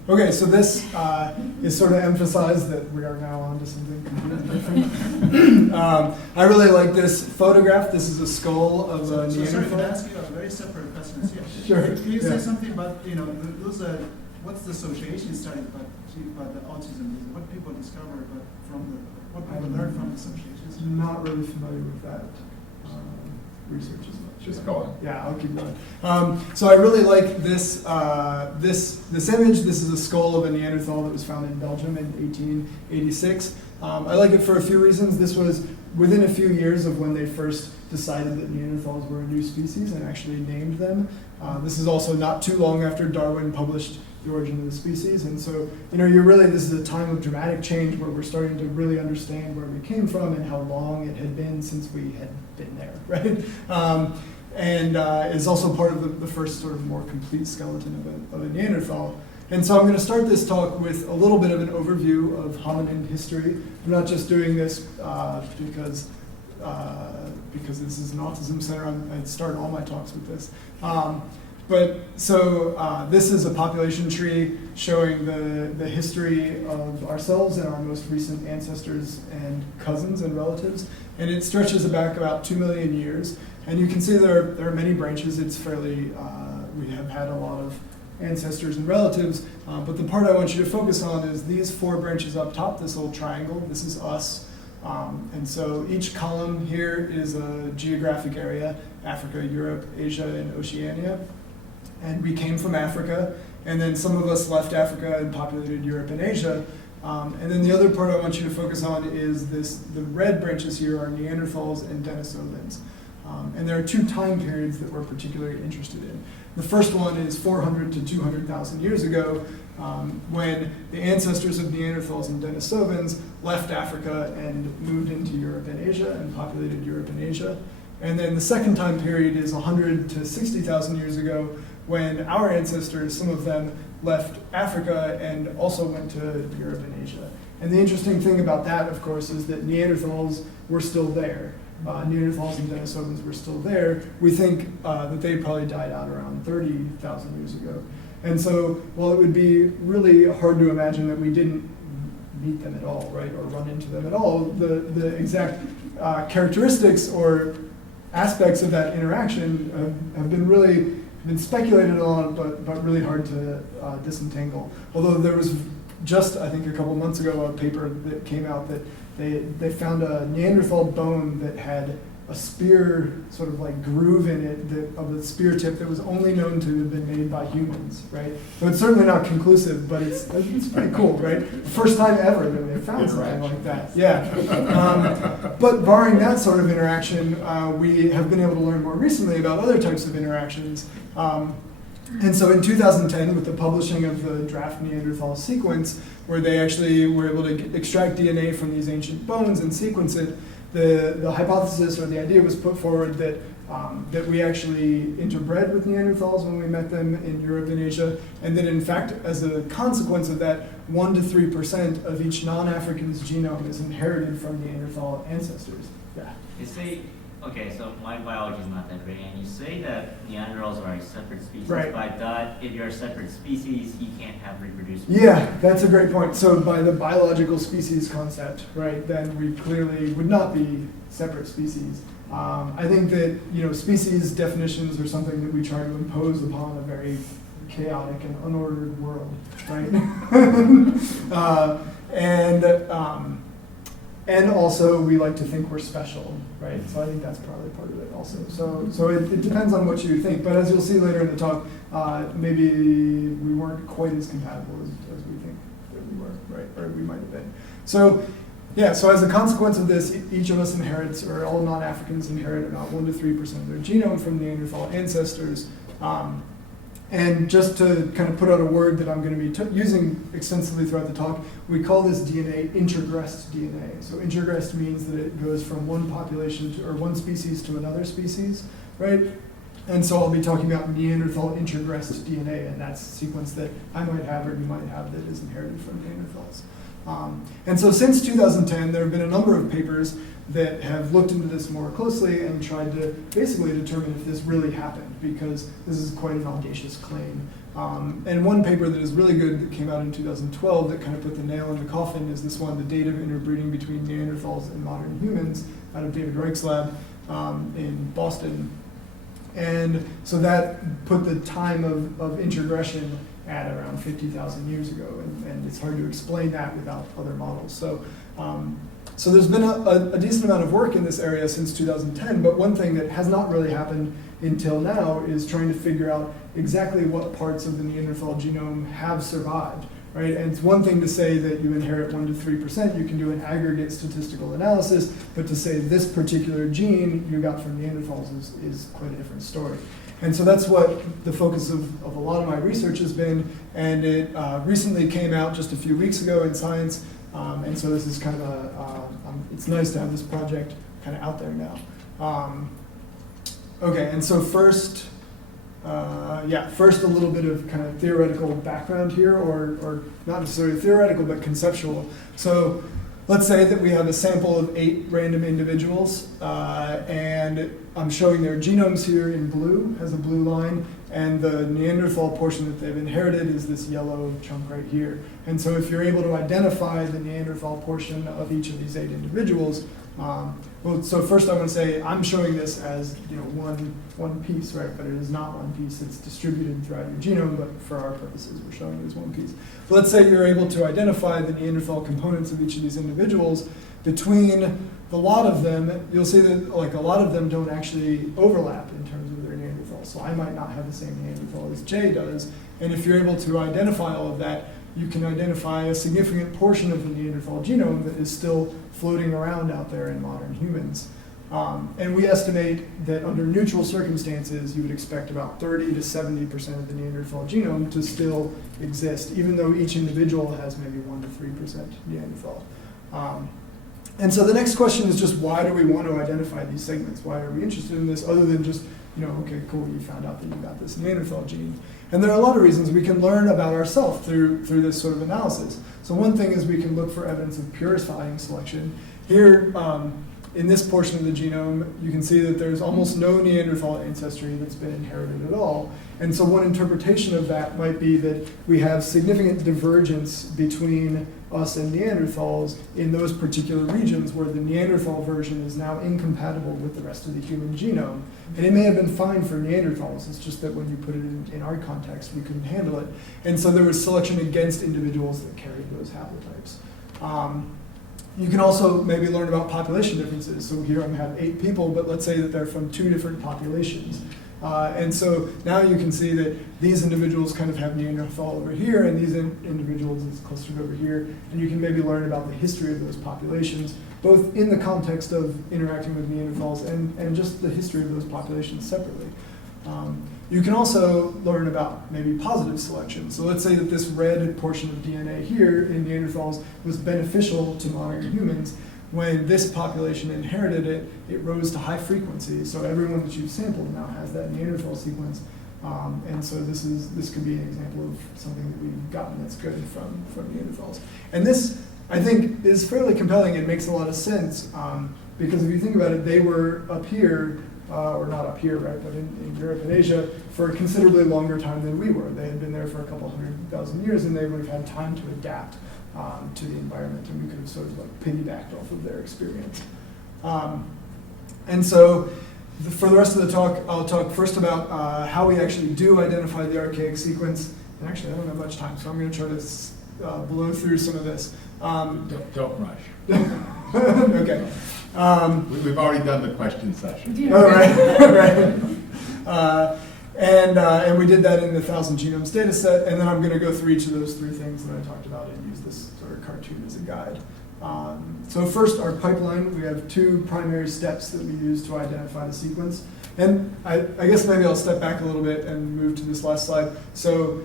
Okay, so this is sort of emphasized that we are now on to something completely different. I really like this photograph. This is a skull of a So sorry, can I Neanderthal. ask you a very separate question? Yeah. Sure, Can you yeah. say something about, those what's the association study about the autism? What people discovered, but what people learned from the associations? Not really familiar with that research as much. Just go on. Yeah, I'll keep going. So I really like this this image. This is a skull of a Neanderthal that was found in Belgium in 1886. I like it for a few reasons. This was within a few years of when they first decided that Neanderthals were a new species and actually named them. This is also not too long after Darwin published The Origin of the Species. And so, this is a time of dramatic change where we're starting to really understand where we came from and how long it had been since we had been there, right? And is also part of the first sort of more complete skeleton of a Neanderthal. And so I'm going to start this talk with a little bit of an overview of hominid history. I'm not just doing this because this is an autism center. I start all my talks with this. This is a population tree showing the history of ourselves and our most recent ancestors and cousins and relatives. And it stretches back about 2 million years. And you can see there are many branches. It's fairly, we have had a lot of ancestors and relatives. But the part I want you to focus on is these 4 branches up top, this little triangle. This is us. And so each column here is a geographic area: Africa, Europe, Asia, and Oceania. And we came from Africa, and then some of us left Africa and populated Europe and Asia. And then the other part I want you to focus on is the red branches here are Neanderthals and Denisovans. And there are two time periods that we're particularly interested in. The first one is 400 to 200,000 years ago, when the ancestors of Neanderthals and Denisovans left Africa and moved into Europe and Asia and populated Europe and Asia. And then the second time period is 100 to 60,000 years ago, when our ancestors, some of them, left Africa and also went to Europe and Asia. And the interesting thing about that, of course, is that Neanderthals were still there. Neanderthals and Denisovans were still there. We think that they probably died out around 30,000 years ago. And so, while it would be really hard to imagine that we didn't meet them at all, right, or run into them at all, the exact characteristics or aspects of that interaction have been speculated on, but really hard to disentangle. Although there was just, I think, a couple months ago, a paper that came out that they found a Neanderthal bone that had a spear sort of like groove in it of the spear tip that was only known to have been made by humans, right? So it's certainly not conclusive, but it's pretty cool, right? First time ever that they found something like that. Yeah. But barring that sort of interaction, we have been able to learn more recently about other types of interactions. And so in 2010, with the publishing of the draft Neanderthal sequence, where they actually were able to extract DNA from these ancient bones and sequence it, the hypothesis or the idea was put forward that that we actually interbred with Neanderthals when we met them in Europe and Asia, and that in fact, as a consequence of that, 1 to 3% of each non-African's genome is inherited from Neanderthal ancestors. Yeah. You say, okay, so my biology is not that great, and you say that Neanderthals are a separate species, Right. but that if you're a separate species, you can't have reproducible. Yeah, that's a great point. So by the biological species concept, right, then we clearly would not be separate species. I think that, species definitions are something that we try to impose upon a very chaotic and unordered world, right? And also we like to think we're special, right? So I think that's probably part of it also. So it depends on what you think. But as you'll see later in the talk, maybe we weren't quite as compatible as we think that we were, right? Or we might have been. So yeah, so as a consequence of this, each of us inherits, or all non-Africans inherit about 1 to 3% of their genome from Neanderthal ancestors. And just to kind of put out a word that I'm going to be using extensively throughout the talk, we call this DNA intergressed DNA. So intergressed means that it goes from one population or one species to another species, right? And so I'll be talking about Neanderthal intergressed DNA, and that's a sequence that I might have or you might have that is inherited from Neanderthals. And so since 2010, there have been a number of papers that have looked into this more closely and tried to basically determine if this really happened, because this is quite an audacious claim. And one paper that is really good that came out in 2012 that kind of put the nail in the coffin is this one, The Date of Interbreeding Between Neanderthals and Modern Humans, out of David Reich's lab in Boston. And so that put the time of intergression at around 50,000 years ago, and it's hard to explain that without other models. So there's been a decent amount of work in this area since 2010, but one thing that has not really happened until now is trying to figure out exactly what parts of the Neanderthal genome have survived, right? And it's one thing to say that you inherit 1 to 3%, you can do an aggregate statistical analysis, but to say this particular gene you got from Neanderthals is quite a different story. And so that's what the focus of a lot of my research has been, and it recently came out just a few weeks ago in Science, and so this is kind of it's nice to have this project kind of out there now. Okay, and so first a little bit of kind of theoretical background here, or not necessarily theoretical, but conceptual. So let's say that we have a sample of 8 random individuals, and I'm showing their genomes here in blue, has a blue line, and the Neanderthal portion that they've inherited is this yellow chunk right here. And so if you're able to identify the Neanderthal portion of each of these 8 individuals, so first I want to say I'm showing this as one piece, right? But it is not one piece. It's distributed throughout your genome, but for our purposes, we're showing it as one piece. So let's say you're able to identify the Neanderthal components of each of these individuals. Between the lot of them, you'll see that a lot of them don't actually overlap in terms of their Neanderthal. So I might not have the same Neanderthal as Jay does, And if you're able to identify all of that, you can identify a significant portion of the Neanderthal genome that is still floating around out there in modern humans. And we estimate that under neutral circumstances, you would expect about 30 to 70% of the Neanderthal genome to still exist, even though each individual has maybe 1 to 3% Neanderthal. And so the next question is just, why do we want to identify these segments? Why are we interested in this, other than just, okay, cool, you found out that you got this Neanderthal gene. And there are a lot of reasons we can learn about ourselves through this sort of analysis. So one thing is we can look for evidence of purifying selection. Here, in this portion of the genome, you can see that there's almost no Neanderthal ancestry that's been inherited at all. And so one interpretation of that might be that we have significant divergence between us and Neanderthals in those particular regions where the Neanderthal version is now incompatible with the rest of the human genome. And it may have been fine for Neanderthals, it's just that when you put it in our context, we couldn't handle it. And so there was selection against individuals that carried those haplotypes. You can also maybe learn about population differences. So here I have 8 people, but let's say that they're from 2 different populations. And so now you can see that these individuals kind of have Neanderthal over here, and these individuals is clustered over here. And you can maybe learn about the history of those populations, both in the context of interacting with Neanderthals and just the history of those populations separately. You can also learn about maybe positive selection. So let's say that this red portion of DNA here in Neanderthals was beneficial to modern humans. When this population inherited it, it rose to high frequency. So everyone that you've sampled now has that Neanderthal sequence. And so this could be an example of something that we've gotten that's good from Neanderthals. And this, I think, is fairly compelling. It makes a lot of sense because if you think about it, they were up here, or not up here, right, but in Europe and Asia for a considerably longer time than we were. They had been there for a couple 100,000 years, and they would have had time to adapt to the environment, and we could have sort of like piggybacked off of their experience. And so for the rest of the talk, I'll talk first about how we actually do identify the archaic sequence. And actually, I don't have much time, so I'm going to try to blow through some of this. Don't rush. Okay. We've already done the question session. Oh, right. Right. And we did that in the 1,000 Genomes data set, and then I'm going to go through each of those 3 things that I talked about and use this sort of cartoon as a guide. So first, our pipeline, we have 2 primary steps that we use to identify the sequence. And I guess maybe I'll step back a little bit and move to this last slide. So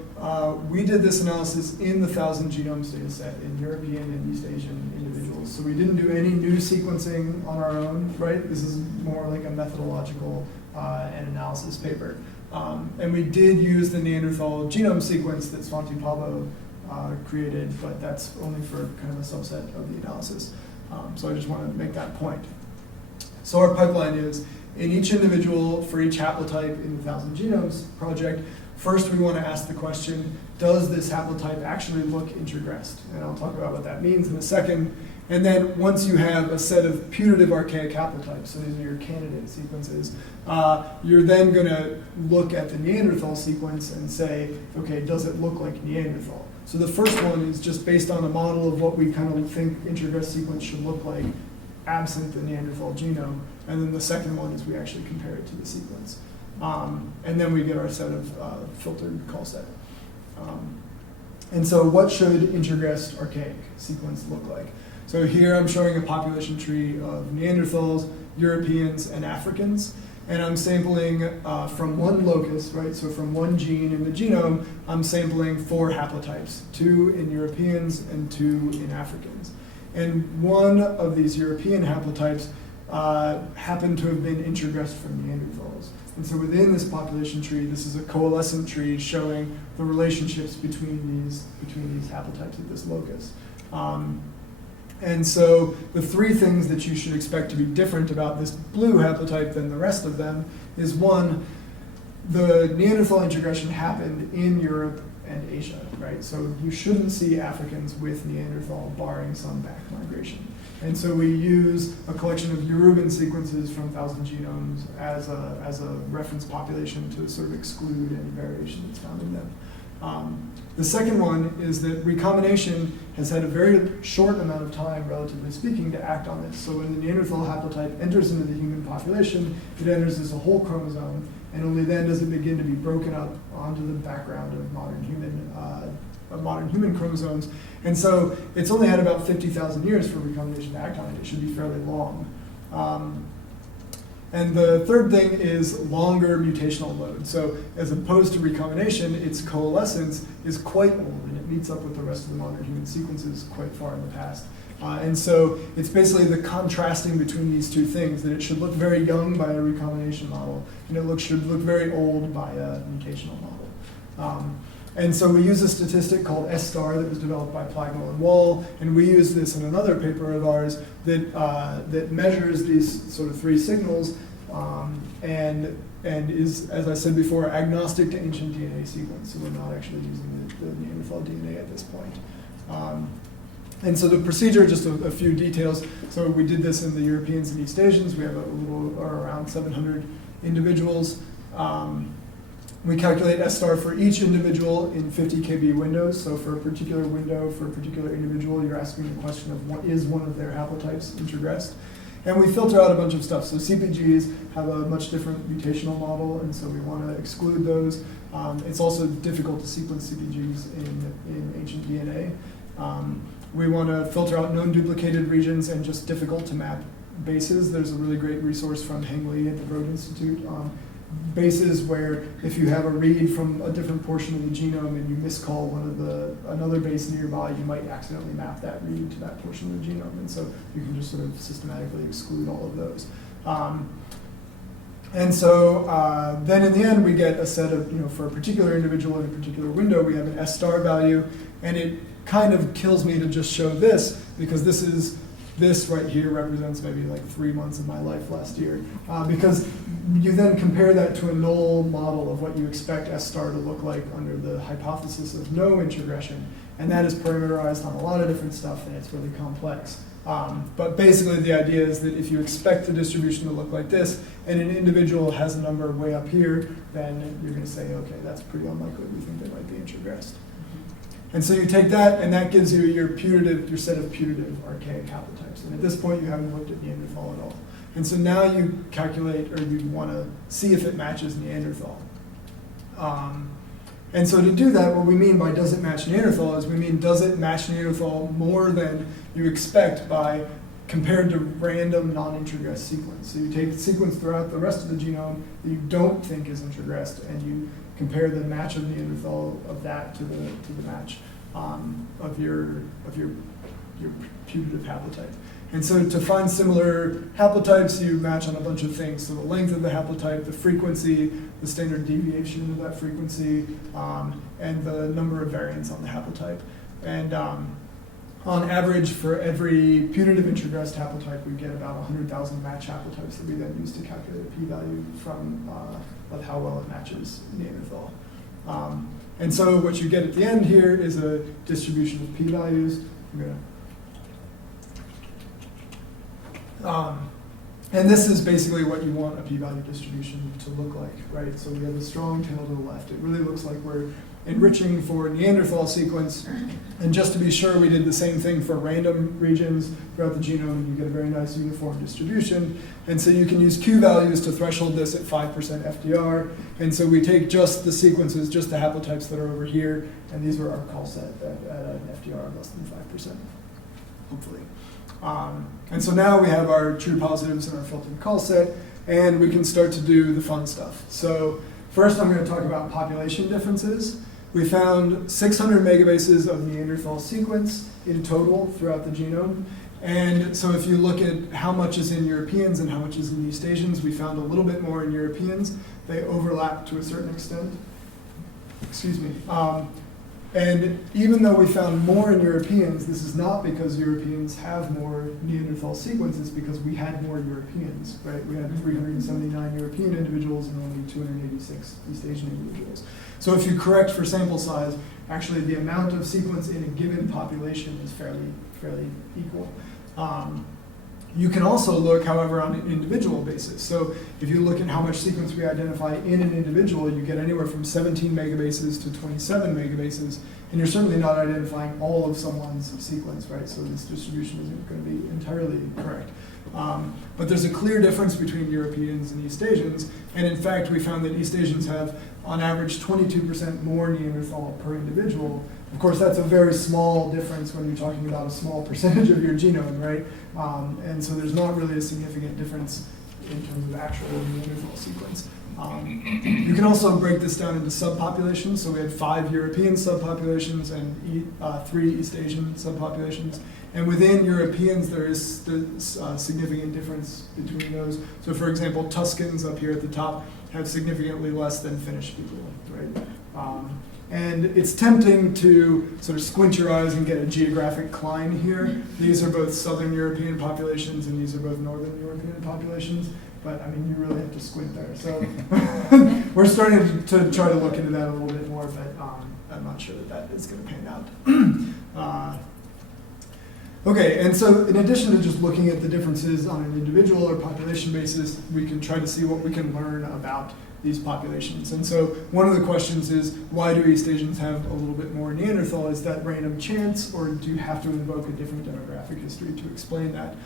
we did this analysis in the 1,000 Genomes data set in European and East Asian individuals. So we didn't do any new sequencing on our own, right? This is more like a methodological and analysis paper. And we did use the Neanderthal genome sequence that Svante Pabo created, but that's only for kind of a subset of the analysis. So I just want to make that point. So our pipeline is, in each individual, for each haplotype in the 1,000 Genomes project, first we want to ask the question, does this haplotype actually look introgressed? And I'll talk about what that means in a second. And then once you have a set of putative archaic haplotypes, so these are your candidate sequences, you're then going to look at the Neanderthal sequence and say, okay, does it look like Neanderthal? So the first one is just based on a model of what we kind of think introgressed sequence should look like absent the Neanderthal genome. And then the second one is we actually compare it to the sequence. And then we get our set of filtered call set. And so what should introgressed archaic sequence look like? So here I'm showing a population tree of Neanderthals, Europeans, and Africans. And I'm sampling from one locus, right? So from one gene in the genome, I'm sampling 4 haplotypes, 2 in Europeans and 2 in Africans. And one of these European haplotypes happened to have been introgressed from Neanderthals. And so within this population tree, this is a coalescent tree showing the relationships between these haplotypes at this locus. And so the 3 things that you should expect to be different about this blue haplotype than the rest of them is, 1, the Neanderthal introgression happened in Europe and Asia, right? So you shouldn't see Africans with Neanderthal barring some back migration. And so we use a collection of Yoruban sequences from 1,000 Genomes as a reference population to sort of exclude any variation that's found in them. The second one is that recombination has had a very short amount of time, relatively speaking, to act on this. So when the Neanderthal haplotype enters into the human population, it enters as a whole chromosome, and only then does it begin to be broken up onto the background of modern human chromosomes. And so it's only had about 50,000 years for recombination to act on it. It should be fairly long. And the third thing is longer mutational load. So as opposed to recombination, its coalescence is quite old, and it meets up with the rest of the modern human sequences quite far in the past. And so it's basically the contrasting between these two things, that it should look very young by a recombination model, and it should look very old by a mutational model. And so we use a statistic called S star that was developed by Plagnall and Wall, and we use this in another paper of ours that measures these sort of three signals and is, as I said before, agnostic to ancient DNA sequence. So we're not actually using the Neanderthal DNA at this point. And so the procedure, just a few details. So we did this in the Europeans and East Asians. We have a little, or around 700 individuals. We calculate S star for each individual in 50 kb windows. So for a particular window, for a particular individual, you're asking the question of what is one of their haplotypes introgressed. And we filter out a bunch of stuff. So CpGs have a much different mutational model, and so we want to exclude those. It's also difficult to sequence CpGs in ancient DNA. We want to filter out known duplicated regions and just difficult to map bases. There's a really great resource from Heng Li at the Broad Institute on bases where if you have a read from a different portion of the genome and you miscall another base nearby, you might accidentally map that read to that portion of the genome. And so you can just sort of systematically exclude all of those. And so then in the end, we get a set of, for a particular individual in a particular window, we have an S star value, and it kind of kills me to just show this, because this right here represents maybe like 3 months of my life last year. Because you then compare that to a null model of what you expect S star to look like under the hypothesis of no introgression. And that is parameterized on a lot of different stuff, and it's really complex. But basically the idea is that if you expect the distribution to look like this, and an individual has a number way up here, then you're going to say, okay, that's pretty unlikely. We think they might be introgressed. And so you take that, and that gives you your set of putative archaic haplotypes. And at this point, you haven't looked at Neanderthal at all. And so now you calculate, or you want to see if it matches Neanderthal. And so to do that, what we mean by does it match Neanderthal is we mean does it match Neanderthal more than you expect by compared to random non-introgressed sequence. So you take the sequence throughout the rest of the genome that you don't think is introgressed, and you compare the match of Neanderthal of that to the match of your putative haplotype. And so to find similar haplotypes, you match on a bunch of things. So the length of the haplotype, the frequency, the standard deviation of that frequency, and the number of variants on the haplotype. And on average, for every putative introgressed haplotype, we get about 100,000 match haplotypes that we then use to calculate a p-value of how well it matches Neanderthal. And so what you get at the end here is a distribution of p-values. And this is basically what you want a p-value distribution to look like, right? So we have a strong tail to the left. It really looks like we're enriching for Neanderthal sequence. And just to be sure, we did the same thing for random regions throughout the genome, and you get a very nice uniform distribution. And so you can use Q values to threshold this at 5% FDR. And so we take just the sequences, just the haplotypes that are over here, and these are our call set at an FDR of less than 5%, hopefully. And so now we have our true positives and our filtered call set, and we can start to do the fun stuff. So first I'm going to talk about population differences. We found 600 megabases of Neanderthal sequence in total throughout the genome. And so if you look at how much is in Europeans and how much is in East Asians, we found a little bit more in Europeans. They overlap to a certain extent. Excuse me. And even though we found more in Europeans, this is not because Europeans have more Neanderthal sequences, because we had more Europeans, right? We had 379 European individuals and only 286 East Asian individuals. So if you correct for sample size, actually the amount of sequence in a given population is fairly equal. You can also look, however, on an individual basis. So if you look at how much sequence we identify in an individual, you get anywhere from 17 megabases to 27 megabases. And you're certainly not identifying all of someone's sequence, right? So this distribution isn't going to be entirely correct. But there's a clear difference between Europeans and East Asians. And in fact, we found that East Asians have, on average, 22% more Neanderthal per individual. Of course, that's a very small difference when you're talking about a small percentage of your genome, right? And so there's not really a significant difference in terms of actual Neanderthal sequence. You can also break this down into subpopulations. So we had 5 European subpopulations and 3 East Asian subpopulations. And within Europeans, there is a significant difference between those. So for example, Tuscans up here at the top have significantly less than Finnish people, right? And it's tempting to sort of squint your eyes and get a geographic climb here. These are both Southern European populations and these are both Northern European populations. But I mean, you really have to squint there. So we're starting to try to look into that a little bit more, but I'm not sure that that is going to pan out. Okay, and so in addition to just looking at the differences on an individual or population basis, we can try to see what we can learn about these populations. And so one of the questions is, why do East Asians have a little bit more Neanderthal? Is that random chance, or do you have to invoke a different demographic history to explain that?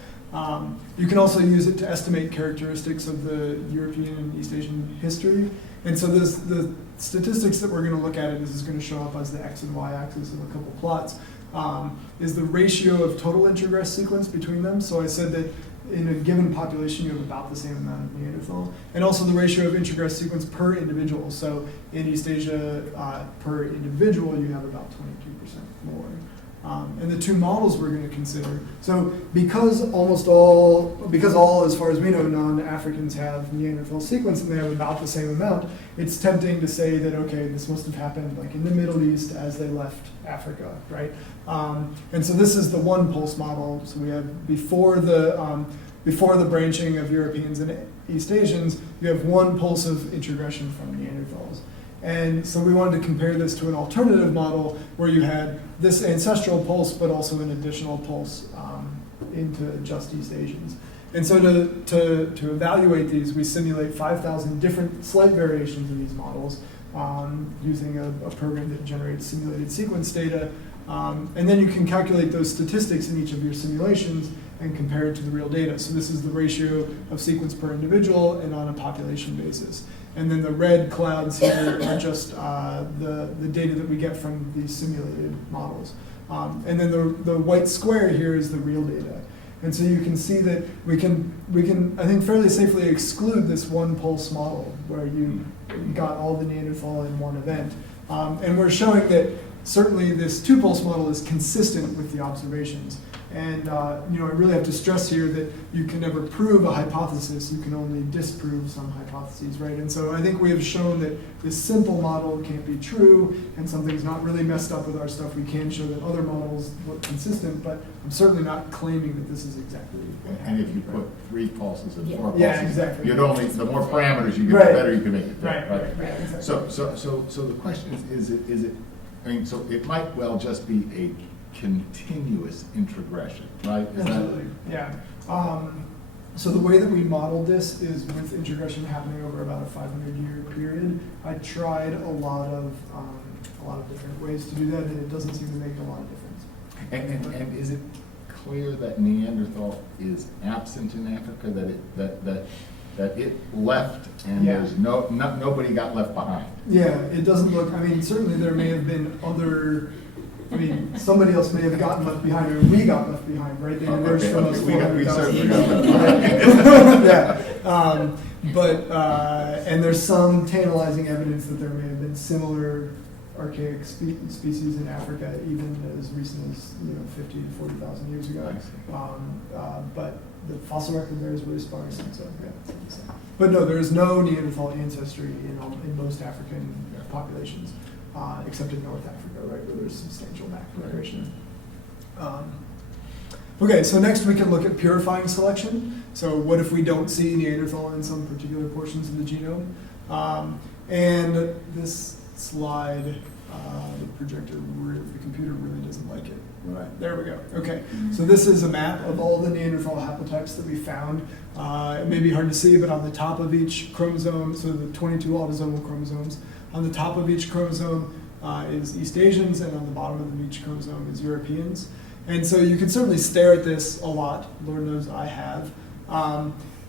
You can also use it to estimate characteristics of the European and East Asian history. And so the statistics that we're going to look at, and this is going to show up as the X and Y axis of a couple plots, is the ratio of total introgress sequence between them. So I said that in a given population, you have about the same amount of Neanderthal. And also the ratio of introgress sequence per individual. So in East Asia, per individual, you have about 22% more. And the 2 models we're going to consider. So because all, as far as we know, non-Africans have Neanderthal sequence and they have about the same amount, it's tempting to say that, okay, this must have happened like in the Middle East as they left Africa, right? And so this is the 1 pulse model. So we have before the branching of Europeans and East Asians, you have 1 pulse of introgression from Neanderthals. And so we wanted to compare this to an alternative model where you had this ancestral pulse, but also an additional pulse into just East Asians. And so to evaluate these, we simulate 5,000 different slight variations of these models using a program that generates simulated sequence data. And then you can calculate those statistics in each of your simulations and compare it to the real data. So this is the ratio of sequence per individual and on a population basis. And then the red clouds here are just the data that we get from these simulated models. And then the white square here is the real data. And so you can see that we can I think fairly safely exclude this 1 pulse model where you got all the Neanderthal in one event. And we're showing that certainly this 2 pulse model is consistent with the observations. And I really have to stress here that you can never prove a hypothesis, you can only disprove some hypotheses, right? And so I think we have shown that this simple model can't be true, and something's not really messed up with our stuff. We can show that other models look consistent, but I'm certainly not claiming that this is exactly what And if you happened, put 3 pulses and 4 pulses, Yeah, exactly. you'd only, the more parameters you get, Right. the better you can make it. Right, exactly. So the question is it, I mean, so it might well just be a continuous introgression, right? Is that- Absolutely, yeah. So the way that we modeled this is with introgression happening over about a 500-year period. I tried a lot of different ways to do that, and it doesn't seem to make a lot of difference. And is it clear that Neanderthal is absent in Africa, that it left and Yeah. there's nobody got left behind? Yeah, it doesn't look, I mean, certainly there may have been somebody else may have gotten left behind, or we got left behind, right? They emerged from us We 400,000 certainly years got ago. left behind. Yeah, and there's some tantalizing evidence that there may have been similar archaic species in Africa, even as recent as 50 to 40,000 years ago. I see. But the fossil record there is really sparse, and so yeah. But no, there is no Neanderthal ancestry in most African populations, except in North Africa, right, where there's substantial back migration. Okay, so next we can look at purifying selection. So what if we don't see Neanderthal in some particular portions of the genome? And this slide, the projector, the computer really doesn't like it. All right, there we go. Okay, so this is a map of all the Neanderthal haplotypes that we found. It may be hard to see, but on the top of each chromosome, so the 22 autosomal chromosomes, on the top of each chromosome, is East Asians, and on the bottom of the each chromosome is Europeans. And so you can certainly stare at this a lot. Lord knows I have.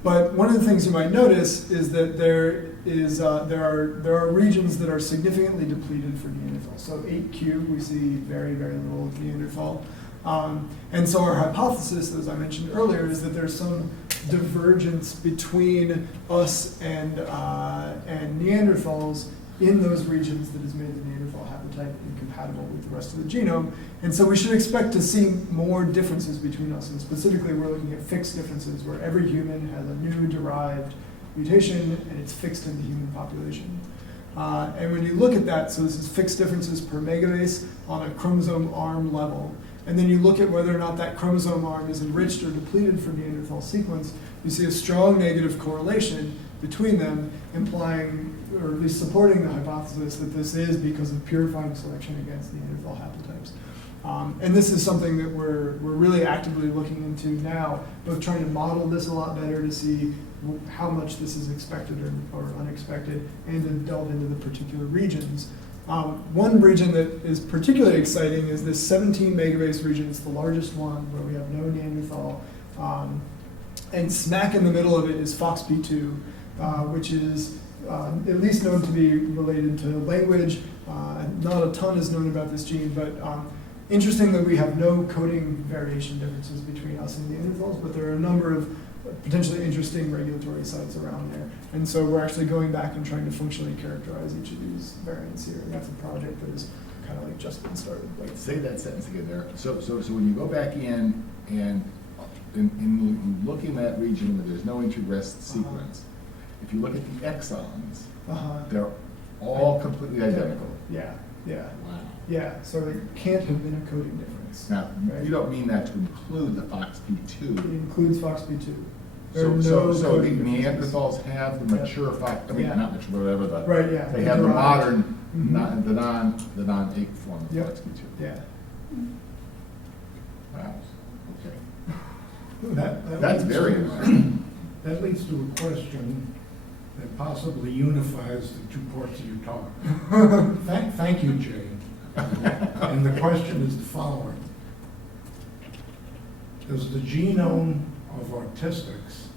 But one of the things you might notice is that there are regions that are significantly depleted for Neanderthal. So 8q, we see very, very little of Neanderthal. And so our hypothesis, as I mentioned earlier, is that there's some divergence between us and Neanderthals in those regions that has made the Neanderthal haplotype incompatible with the rest of the genome. And so we should expect to see more differences between us. And specifically, we're looking at fixed differences where every human has a new derived mutation and it's fixed in the human population. And when you look at that, so this is fixed differences per megabase on a chromosome arm level. And then you look at whether or not that chromosome arm is enriched or depleted from Neanderthal sequence, you see a strong negative correlation between them, implying, or at least supporting the hypothesis that this is because of purifying selection against Neanderthal haplotypes. And this is something that we're really actively looking into now, both trying to model this a lot better to see how much this is expected or unexpected, and to delve into the particular regions. One region that is particularly exciting is this 17 megabase region. It's the largest one where we have no Neanderthal. And smack in the middle of it is FOXP2, which is at least known to be related to language. Not a ton is known about this gene, but interesting that we have no coding variation differences between us and Neanderthals, but there are a number of potentially interesting regulatory sites around there. And so we're actually going back and trying to functionally characterize each of these variants here. And that's a project that is kind of like just been started. Wait, say that sentence again there. So when you go back in and in looking at that region where there's no introgressed sequence, if you look at the exons, they're all completely identical. Yeah, yeah. Wow. Yeah, so there can't have been a coding difference. Now, right? you don't mean that to include the It FOXP2. includes FOXP2. There So are no the coding differences. Neanderthals have the mature not mature, whatever the, Right, yeah. they have the derived. modern, Mhm. the non-ape form of Yep. FOXP2. Yeah. Wow, okay. That That's leads very to- interesting. That leads to a question that possibly unifies the two parts of your talk. Thank you, Jay. And the question is the following. Does the genome of autistics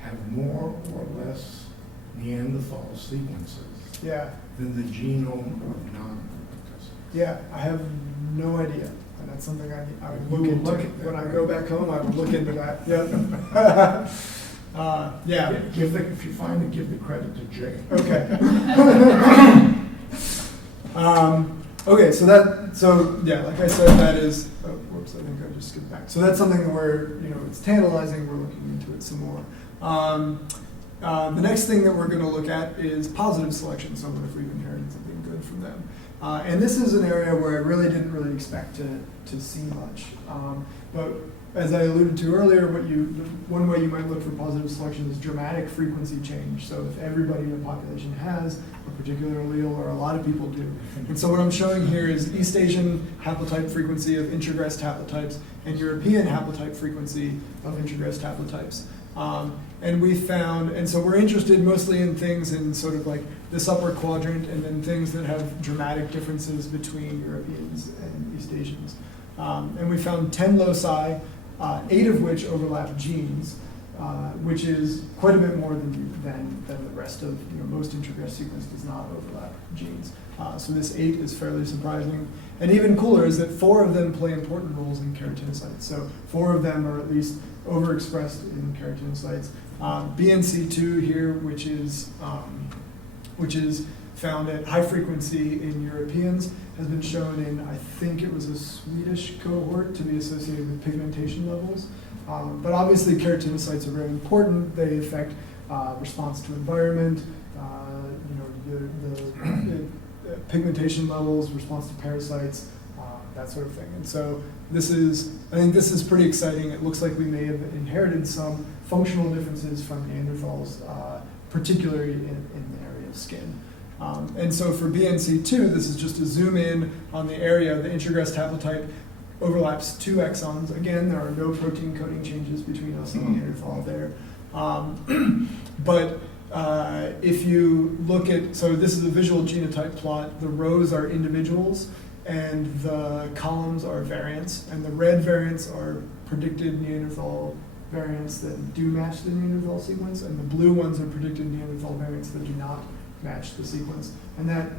have more or less Neanderthal sequences Yeah. than the genome of non-autistics? Yeah, I have no idea. And that's something I would You look will into. look at that, When I right? go back home, I will look into that. Yep. Yeah. If you find it, give the credit to Jay. Okay. Okay, so yeah, like I said, that is, oh, whoops, I think I just skipped back. So that's something where, it's tantalizing, we're looking into it some more. The next thing that we're gonna look at is positive selection, so what if we've inherited something good from them. And this is an area where I really didn't expect to see much. But as I alluded to earlier, one way you might look for positive selection is dramatic frequency change. So if everybody in a population has a particular allele, or a lot of people do. And so what I'm showing here is East Asian haplotype frequency of introgressed haplotypes and European haplotype frequency of introgressed haplotypes. And we found, and so we're interested mostly in things in sort of like this upper quadrant, and then things that have dramatic differences between Europeans and East Asians. And we found 10 loci, 8 of which overlap genes, which is quite a bit more than the rest of, most introgressed sequence does not overlap genes. So this 8 is fairly surprising. And even cooler is that 4 of them play important roles in keratinocytes. So 4 of them are at least overexpressed in keratinocytes. BNC2 here, which is found at high frequency in Europeans, has been shown in, I think it was a Swedish cohort, to be associated with pigmentation levels. But obviously keratinocytes are very important. They affect response to environment, the pigmentation levels, response to parasites, that sort of thing. And so I think this is pretty exciting. It looks like we may have inherited some functional differences from Neanderthals, particularly in the area of skin. And so for BNC2, this is just a zoom in on the area. The introgressed haplotype overlaps 2 exons. Again, there are no protein coding changes between us and Neanderthal there. But if you look at, so this is a visual genotype plot, the rows are individuals and the columns are variants, and the red variants are predicted Neanderthal variants that do match the Neanderthal sequence, and the blue ones are predicted Neanderthal variants that do not match the sequence. And that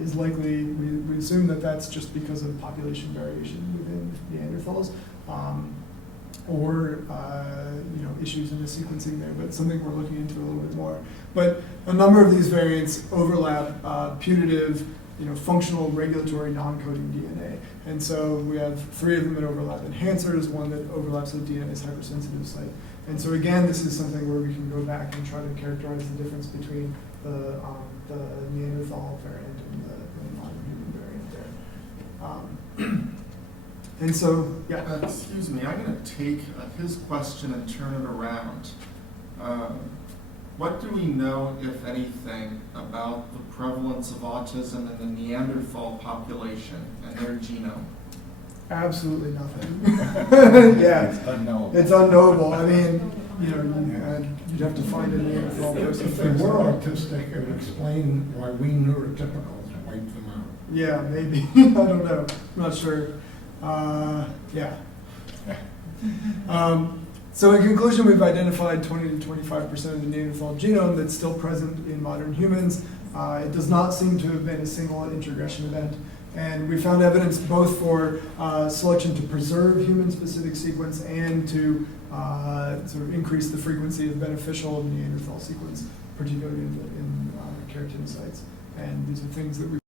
is likely, we assume that that's just because of population variation within Neanderthals, or issues in the sequencing there, but something we're looking into a little bit more. But a number of these variants overlap putative, functional regulatory non-coding DNA. And so we have 3 of them that overlap enhancers, 1 that overlaps the DNase hypersensitive site. And so again, this is something where we can go back and try to characterize the difference between the Neanderthal variant and the non-human variant there. And so, yeah. Excuse me, I'm going to take his question and turn it around. What do we know, if anything, about the prevalence of autism in the Neanderthal population and their genome? Absolutely nothing. Yeah. It's unknowable. It's unknowable. I mean, you'd have to find a Neanderthal person. If they were autistic, it would explain why we neurotypicals wipe them out. Yeah, maybe. I don't know. I'm not sure. Yeah. So in conclusion, we've identified 20 to 25% of the Neanderthal genome that's still present in modern humans. It does not seem to have been a single introgression event. And we found evidence both for selection to preserve human-specific sequence and to sort of increase the frequency of beneficial Neanderthal sequence, particularly in keratinocytes. And these are things that we